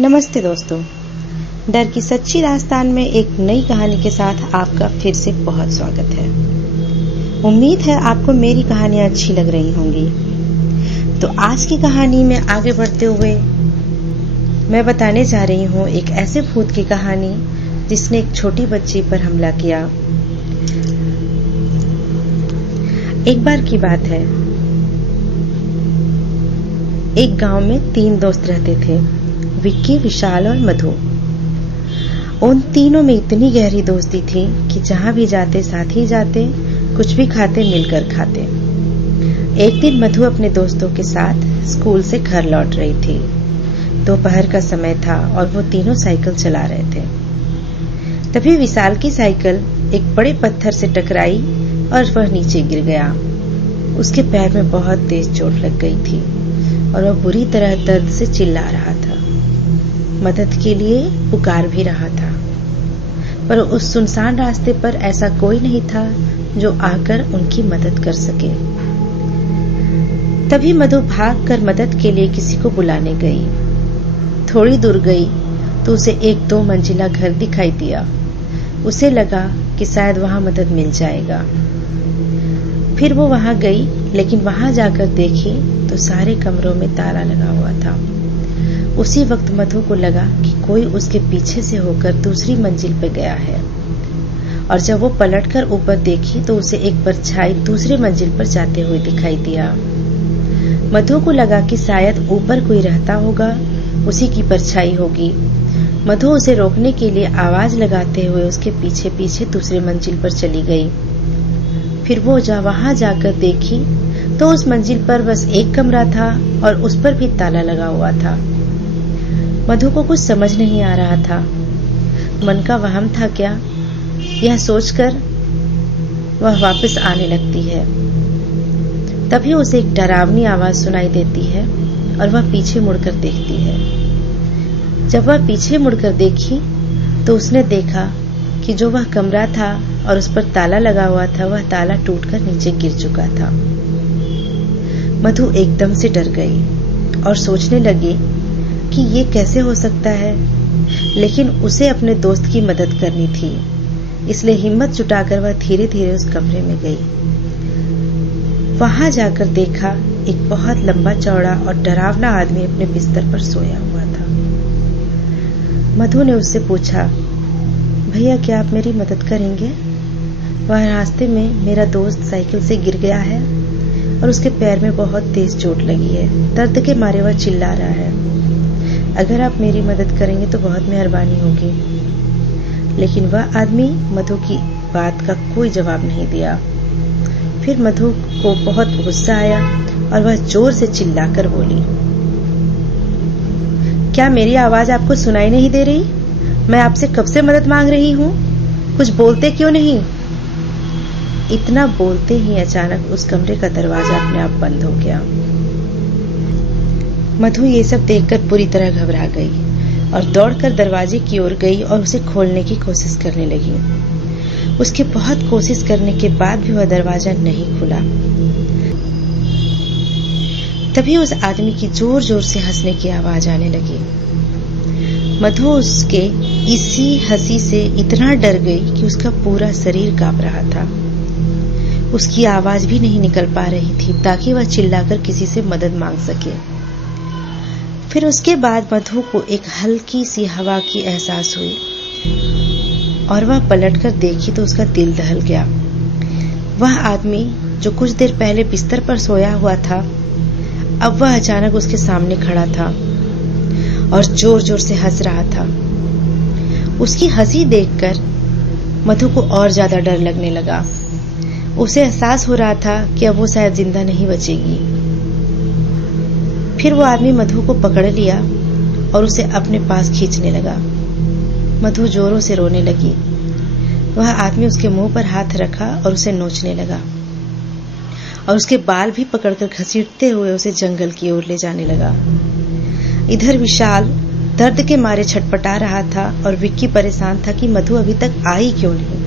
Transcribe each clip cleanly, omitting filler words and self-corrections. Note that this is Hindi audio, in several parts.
नमस्ते दोस्तों, डर की सच्ची दास्तान में एक नई कहानी के साथ आपका फिर से बहुत स्वागत है। उम्मीद है आपको मेरी कहानियां अच्छी लग रही होंगी। तो आज की कहानी में आगे बढ़ते हुए मैं बताने जा रही हूँ एक ऐसे भूत की कहानी जिसने एक छोटी बच्ची पर हमला किया। एक बार की बात है, एक गांव में 3 दोस्त रहते थे, विक्की, विशाल और मधु। उन तीनों में इतनी गहरी दोस्ती थी कि जहां भी जाते साथ ही जाते, कुछ भी खाते मिलकर खाते। एक दिन मधु अपने दोस्तों के साथ स्कूल से घर लौट रही थी। दोपहर का समय था और वो तीनों साइकिल चला रहे थे। तभी विशाल की साइकिल एक बड़े पत्थर से टकराई और वह नीचे गिर गया। उसके पैर में बहुत तेज चोट लग गई थी और वह बुरी तरह दर्द से चिल्ला रहा था। मदद के लिए पुकार भी रहा था, पर उस सुनसान रास्ते पर ऐसा कोई नहीं था जो आकर उनकी मदद कर सके। तभी मधु भागकर मदद के लिए किसी को बुलाने गई। थोड़ी दूर गई तो उसे एक 2 मंजिला घर दिखाई दिया। उसे लगा कि शायद वहां मदद मिल जाएगा। फिर वो वहां गई, लेकिन वहां जाकर देखी तो सारे कमरों में ताला लगा हुआ था। उसी वक्त मधु को लगा कि कोई उसके पीछे से होकर दूसरी मंजिल पर गया है, और जब वो पलटकर ऊपर देखी तो उसे एक परछाई दूसरी मंजिल पर जाते हुए दिखाई दिया। मधु को लगा कि शायद ऊपर कोई रहता होगा, उसी की परछाई होगी। मधु उसे रोकने के लिए आवाज लगाते हुए उसके पीछे पीछे दूसरी मंजिल पर चली गई। फिर वो वहां जाकर देखी तो उस मंजिल पर बस एक कमरा था और उस पर भी ताला लगा हुआ था। मधु को कुछ समझ नहीं आ रहा था। मन का वहम था क्या, यह सोचकर वह वापस आने लगती है। तभी उसे एक डरावनी आवाज सुनाई देती है और वह पीछे मुड़कर देखती है। जब वह पीछे मुड़कर देखी तो उसने देखा कि जो वह कमरा था और उस पर ताला लगा हुआ था, वह ताला टूटकर नीचे गिर चुका था। मधु एकदम से डर गई और सोचने लगी कि ये कैसे हो सकता है, लेकिन उसे अपने दोस्त की मदद करनी थी, इसलिए हिम्मत जुटाकर वह धीरे धीरे उस कमरे में गई। वहां जाकर देखा एक बहुत लंबा चौड़ा और डरावना आदमी अपने बिस्तर पर सोया हुआ था। मधु ने उससे पूछा, भैया क्या आप मेरी मदद करेंगे? वह रास्ते में मेरा दोस्त साइकिल से गिर गया है और उसके पैर में बहुत तेज चोट लगी है। दर्द के मारे वह चिल्ला रहा है। अगर आप मेरी मदद करेंगे तो बहुत मेहरबानी होगी। लेकिन वह आदमी मधु की बात का कोई जवाब नहीं दिया। फिर मधु को बहुत गुस्सा आया और वह जोर से चिल्लाकर बोली, क्या मेरी आवाज आपको सुनाई नहीं दे रही? मैं आपसे कब से मदद मांग रही हूँ, कुछ बोलते क्यों नहीं? इतना बोलते ही अचानक उस कमरे का दरवाजा अपने आप बंद हो गया। मधु ये सब देखकर पूरी तरह घबरा गई और दौड़कर दरवाजे की ओर गई और उसे खोलने की कोशिश करने लगी। उसके बहुत कोशिश करने के बाद भी वह दरवाजा नहीं खुला। तभी उस आदमी की जोर जोर से हंसने की आवाज आने लगी। मधु उसके इसी हंसी से इतना डर गई कि उसका पूरा शरीर कांप रहा था। उसकी आवाज भी नहीं निकल पा रही थी ताकि वह चिल्लाकर किसी से मदद मांग सके। फिर उसके बाद मधु को एक हल्की सी हवा की एहसास हुई और वह पलटकर देखी तो उसका दिल दहल गया। वह आदमी जो कुछ देर पहले बिस्तर पर सोया हुआ था, अब वह अचानक उसके सामने खड़ा था और जोर जोर से हंस रहा था। उसकी हंसी देखकर मधु को और ज्यादा डर लगने लगा। उसे एहसास हो रहा था कि अब वो शायद जिंदा नहीं बचेगी। फिर वो आदमी मधु को पकड़ लिया और उसे अपने पास खींचने लगा। मधु जोरों से रोने लगी। वह आदमी उसके मुंह पर हाथ रखा और उसे नोचने लगा और उसके बाल भी पकड़कर घसीटते हुए उसे जंगल की ओर ले जाने लगा। इधर विशाल दर्द के मारे छटपटा रहा था और विक्की परेशान था कि मधु अभी तक आई क्यों नहीं।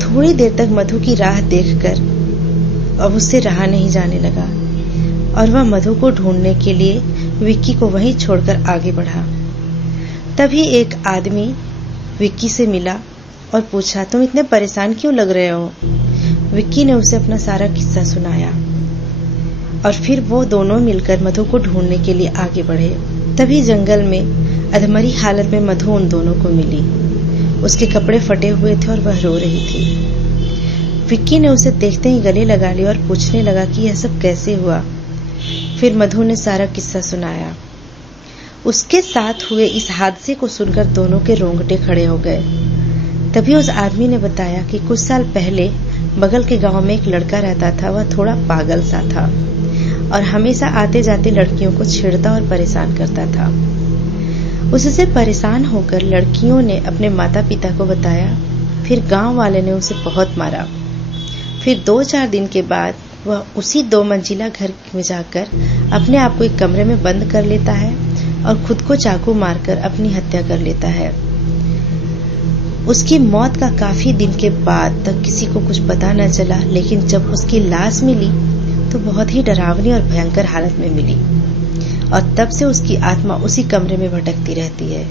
थोड़ी देर तक मधु की राह देखकर अब उससे रहा नहीं जाने लगा और वह मधु को ढूंढने के लिए विक्की को वहीं छोड़कर आगे बढ़ा। तभी एक आदमी विक्की से मिला और पूछा, तुम इतने परेशान क्यों लग रहे हो? विक्की ने उसे अपना सारा किस्सा सुनाया और फिर वो दोनों मिलकर मधु को ढूंढने के लिए आगे बढ़े। तभी जंगल में अधमरी हालत में मधु उन दोनों को मिली। उसके कपड़े फटे हुए थे और वह रो रही थी। विक्की ने उसे देखते ही गले लगा लिया और पूछने लगा कि यह सब कैसे हुआ। फिर मधु ने सारा किस्सा सुनाया। उसके साथ हुए इस हादसे को सुनकर दोनों के रोंगटे खड़े हो गए। तभी उस आदमी ने बताया कि कुछ साल पहले बगल के गांव में एक लड़का रहता था। वह थोड़ा पागल सा था और हमेशा आते जाते लड़कियों को छेड़ता और परेशान करता था। उससे परेशान होकर लड़कियों ने अपने माता पिता को बताया। फिर गांव वाले ने उसे बहुत मारा। फिर 2-4 दिन के बाद वह उसी 2 मंजिला घर में जाकर अपने आप को एक कमरे में बंद कर लेता है और खुद को चाकू मारकर अपनी हत्या कर लेता है। उसकी मौत का काफी दिन के बाद तक किसी को कुछ पता न चला, लेकिन जब उसकी लाश मिली तो बहुत ही डरावनी और भयंकर हालत में मिली और तब से उसकी आत्मा उसी कमरे में भटकती रहती है।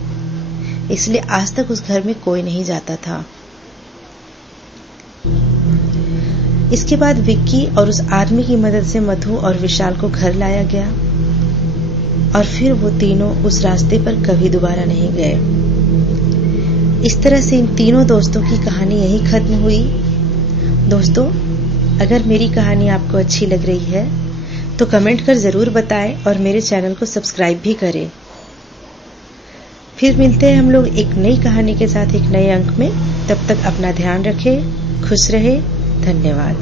इसलिए आज तक उस घर में कोई नहीं जाता था। इसके बाद विक्की और उस आदमी की मदद से मधु और विशाल को घर लाया गया और फिर वो तीनों उस रास्ते पर कभी दोबारा नहीं गए। इस तरह से इन तीनों दोस्तों की कहानी यहीं खत्म हुई। दोस्तों, अगर मेरी कहानी आपको अच्छी लग रही है तो कमेंट कर जरूर बताएं और मेरे चैनल को सब्सक्राइब भी करें। फिर मिलते हैं हम लोग एक नई कहानी के साथ एक नए अंक में। तब तक अपना ध्यान रखें, खुश रहे। धन्यवाद।